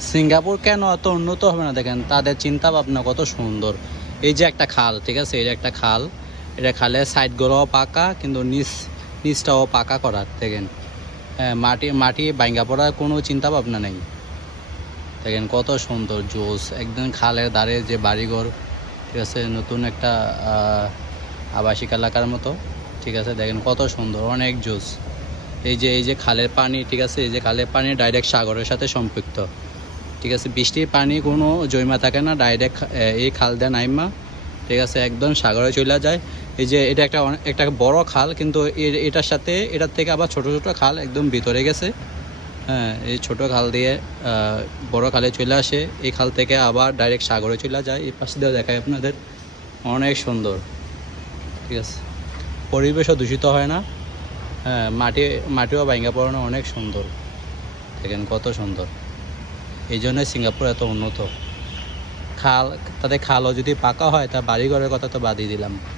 Singapore কেন এত উন্নত হবে না দেখেন? তাদের চিন্তা ভাবনা কত সুন্দর। এই যে একটা খাল, ঠিক আছে? এই যে একটা খাল। এটা খালের সাইডগুলোও পাকা, কিন্তু নিচ, নিচটাও পাকা করার, দেখেন। হ্যাঁ মাটি মাটি ভাঙ্গা পড়ার কোনো চিন্তা ভাবনা নেই। দেখেন কত সুন্দর জোস, একদম খালের ধারে যে বাড়িঘর, ঠিক আছে? নতুন একটা আবাসিক এলাকার মতো, ঠিক আছে? দেখেন কত সুন্দর, অনেক জোস। এই যে এই যে খালের পানি, ঠিক আছে? এই যে খালের পানি ডাইরেক্ট সাগরের সাথে সম্পৃক্ত। ঠিক আছে বৃষ্টির পানি কোনো জৈমা থাকে না ডাইরেক্ট এই খাল দিয়ে নাইমা, ঠিক আছে, একদম সাগরে চলে যায়। এই যে এটা একটা একটা বড় খাল, কিন্তু এটার সাথে, এটার থেকে আবার ছোট ছোট খাল একদম ভিতরে গেছে। হ্যাঁ এই ছোট খাল দিয়ে বড় খালে চলে আসে। এই খাল থেকে আবার ডাইরেক্ট সাগরে চলে যায়। এই পাশে দিয়ে দেখায় আপনাদের। অনেক সুন্দর, ঠিক আছে। পরিবেশও দূষিত হয় না। হ্যাঁ মাটি, মাটিও ভাঙ্গা পড়ানো অনেক সুন্দর। দেখেন কত সুন্দর। এই জন্য সিঙ্গাপুর এত উন্নত। খাল তাদের খালও যদি পাকা হয়, তা বাড়িঘরের কথা তো বাদই দিলাম।